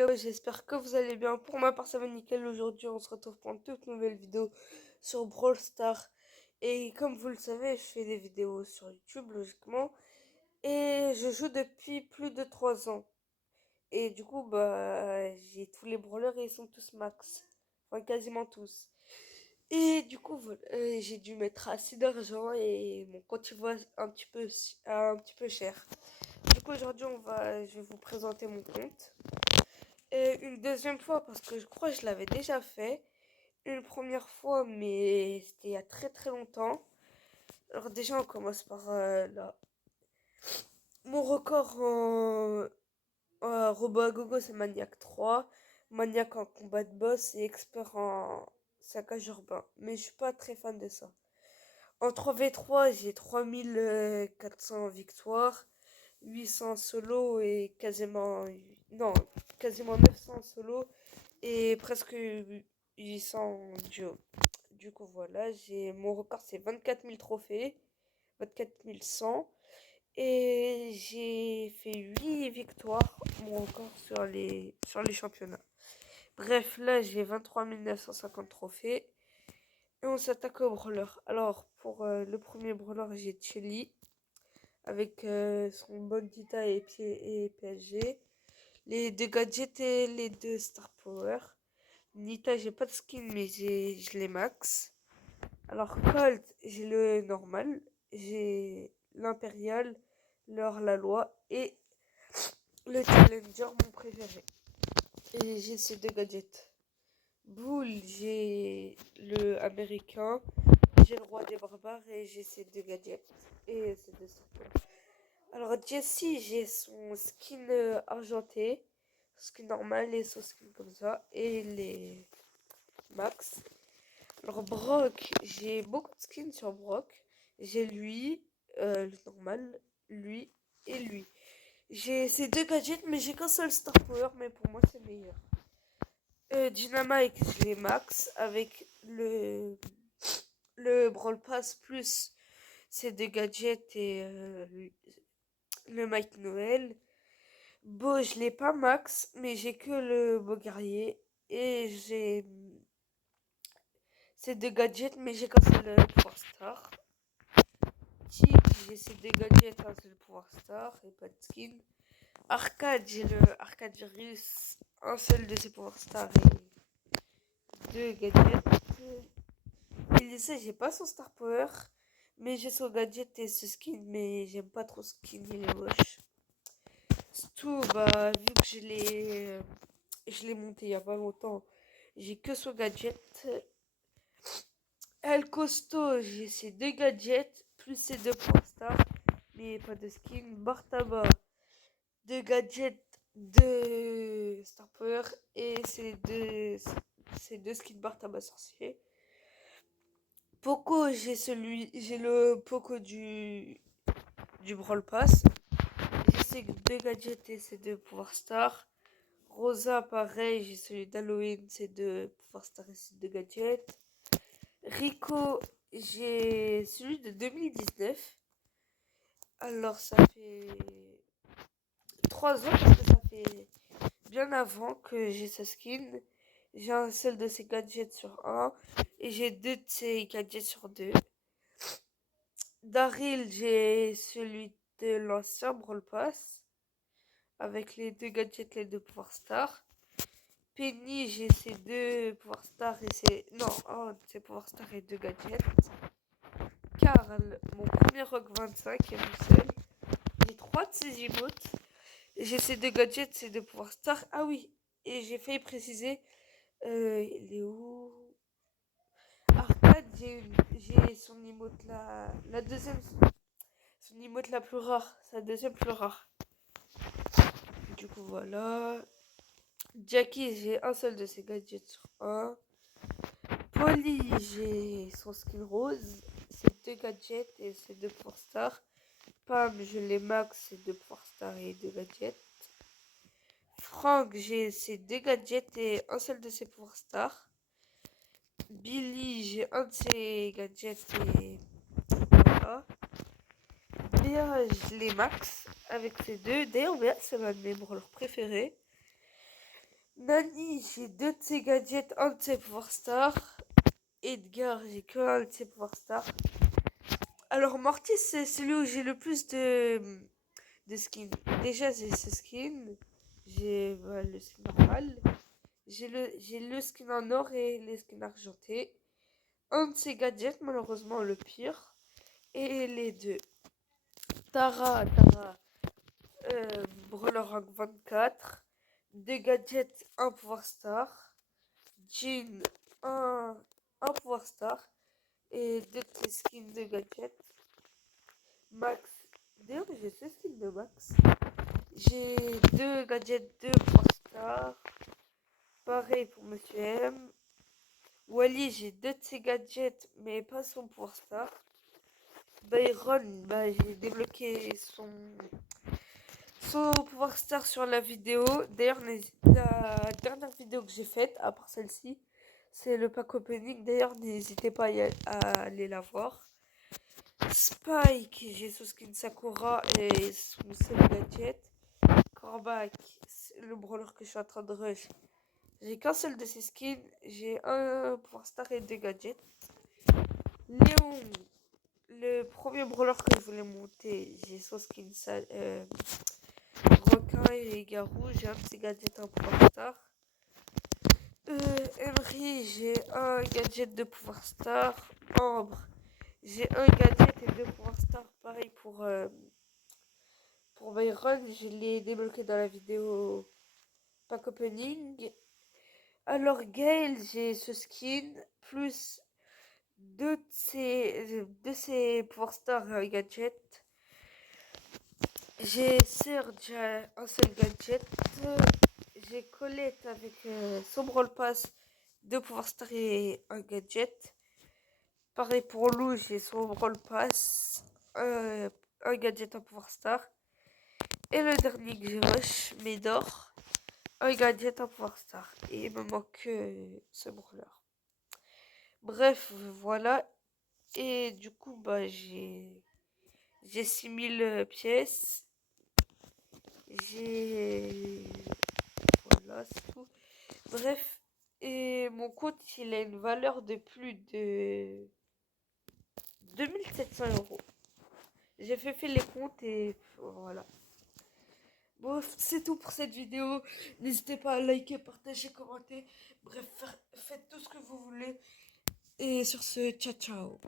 Hello, j'espère que vous allez bien. Pour ma part, ça va nickel. Aujourd'hui, on se retrouve pour une toute nouvelle vidéo sur Brawl Stars. Et comme vous le savez, je fais des vidéos sur YouTube, logiquement. Et je joue depuis plus de 3 ans. Et du coup, j'ai tous les brawlers et ils sont tous max. Enfin, quasiment tous. Et du coup, voilà, j'ai dû mettre assez d'argent et mon compte il vaut un petit peu cher. Du coup, aujourd'hui, je vais vous présenter mon compte. Et une deuxième fois, parce que je crois que je l'avais déjà fait. Une première fois, mais c'était il y a très très longtemps. Alors déjà, on commence par là. Mon record en robot à gogo, c'est Maniac 3. Maniac en combat de boss et expert en saccage urbain. Mais je suis pas très fan de ça. En 3v3, j'ai 3400 victoires, 800 solo et non, quasiment 900 solo et presque 800 duo. Du coup, voilà, mon record c'est 24 000 trophées, 24 100 et j'ai fait 8 victoires, mon record sur les championnats. Bref, là j'ai 23 950 trophées. Et on s'attaque au brawler. Alors, pour le premier brawler, j'ai Chelly avec son Bandita et PSG. Les deux gadgets et les deux Star Power. Nita, j'ai pas de skin, mais je l'ai max. Alors, Colt, j'ai le normal. J'ai l'impérial, l'or, la loi et le challenger, mon préféré. Et j'ai ces deux gadgets. Bull, j'ai le américain. J'ai le roi des barbares et j'ai ces deux gadgets. Et ces deux sortes. Alors, Jessie, j'ai son skin argenté, son skin normal et son skin comme ça. Et les max. Alors, Brock, j'ai beaucoup de skins sur Brock. J'ai lui, le normal, lui et lui. J'ai ces deux gadgets, mais j'ai qu'un seul Star Power, mais pour moi, c'est meilleur. Dynamite, je l'ai max avec le Brawl Pass plus ces deux gadgets et le Mike Noël. Beau, je l'ai pas max, mais j'ai que le beau guerrier. Et j'ai ces deux gadgets, mais j'ai qu'un seul pouvoir star. Tic, j'ai ces deux gadgets, un seul pouvoir star et pas de skin. Arcade, j'ai le Arcade Virus, un seul de ses pouvoirs star et deux gadgets. Elisa, j'ai pas son star power, mais j'ai son gadget et ce skin, mais j'aime pas trop ce skin, il est moche. Stu, vu que je l'ai monté il y a pas longtemps, j'ai que son gadget. El Costo, j'ai ses deux gadgets, plus ses deux power stars, mais pas de skin. Bartaba, deux gadgets, deux star power et ces deux skins Bartaba sorcier. Poco, j'ai le Poco du Brawl Pass. J'ai ces deux gadgets et ces deux pouvoirs stars. Rosa, pareil, j'ai celui d'Halloween, ces deux pouvoirs stars et ces deux gadgets. Rico, j'ai celui de 2019. Alors ça fait 3 ans parce que ça fait bien avant que j'ai sa skin. J'ai un seul de ses gadgets sur un et j'ai deux de ses gadgets sur deux. Daryl, j'ai celui de l'ancien Brawl Pass avec les deux gadgets, les deux pouvoirs stars. Penny, j'ai ses deux pouvoirs stars et ses pouvoirs stars et deux gadgets. Karl, mon premier Rock 25 et mon seul. J'ai trois de ses emotes. J'ai ces deux gadgets, ces deux pouvoirs stars. Ah oui, et j'ai failli préciser. Il est où? Arcade, j'ai son emote la deuxième. Son emote la plus rare. Sa deuxième plus rare. Du coup, voilà. Jackie, j'ai un seul de ses gadgets sur un. Polly, j'ai son skin rose. Ses deux gadgets et ses deux pouvoirs stars. Pam, je l'ai max, ses deux pouvoirs stars et deux gadgets. Franck, j'ai ses deux gadgets et un seul de ses pouvoirs stars. Billy, j'ai un de ses gadgets et voilà. Béa, je l'ai max avec ces deux. D'ailleurs, Béa, c'est ma de mes brawlers préférés. Nani, j'ai deux de ses gadgets, un de ses pouvoirs stars. Edgar, j'ai que un de ses pouvoirs stars. Alors Mortis, c'est celui où j'ai le plus de skins. Déjà, j'ai ce skin. J'ai le skin normal. J'ai le skin en or et les skins argentés. Un de ces gadgets, malheureusement le pire. Et les deux. Tara, Brawler rank 24. Deux gadgets, un pouvoir star. Jean, un, un pouvoir star. Et deux de ces skins de gadgets. Max. D'ailleurs, j'ai ce skin de Max. J'ai deux gadgets, deux pouvoirs star. Pareil pour Monsieur M. Wally, j'ai deux de ses gadgets, mais pas son pouvoir star. Byron, j'ai débloqué son pouvoir star sur la vidéo. D'ailleurs, la dernière vidéo que j'ai faite, à part celle-ci, c'est le pack opening. D'ailleurs, n'hésitez pas à aller la voir. Spike, j'ai son skin Sakura et son seul gadget. Corbac, le brawler que je suis en train de rush. J'ai qu'un seul de ces skins. J'ai un pouvoir star et deux gadgets. Léon, le premier brawler que je voulais monter, j'ai son skin requin et garou. J'ai un de ces gadgets, un pouvoir star. Emery, j'ai un gadget de pouvoir star. Ambre, j'ai un gadget et deux pouvoirs star. Pareil pour Byron, je l'ai débloqué dans la vidéo pack opening. Alors Gale, j'ai ce skin, plus deux de ses pouvoirs star gadget. J'ai Surge, un seul gadget. J'ai Colette avec son Brawl Pass, deux pouvoirs star et un gadget. Pareil pour Lou, j'ai son Brawl Pass, un gadget, un pouvoir star. Et le dernier que j'ai rush, Médor, un gadget, un pouvoir star. Et il me manque ce brawler. Bref, voilà. Et du coup, j'ai 6000 pièces. J'ai... Voilà, c'est tout. Bref, et mon compte, il a une valeur de plus de 2700 euros. J'ai fait les comptes et voilà. Bon, c'est tout pour cette vidéo. N'hésitez pas à liker, partager, commenter. Bref, faites tout ce que vous voulez. Et sur ce, ciao ciao.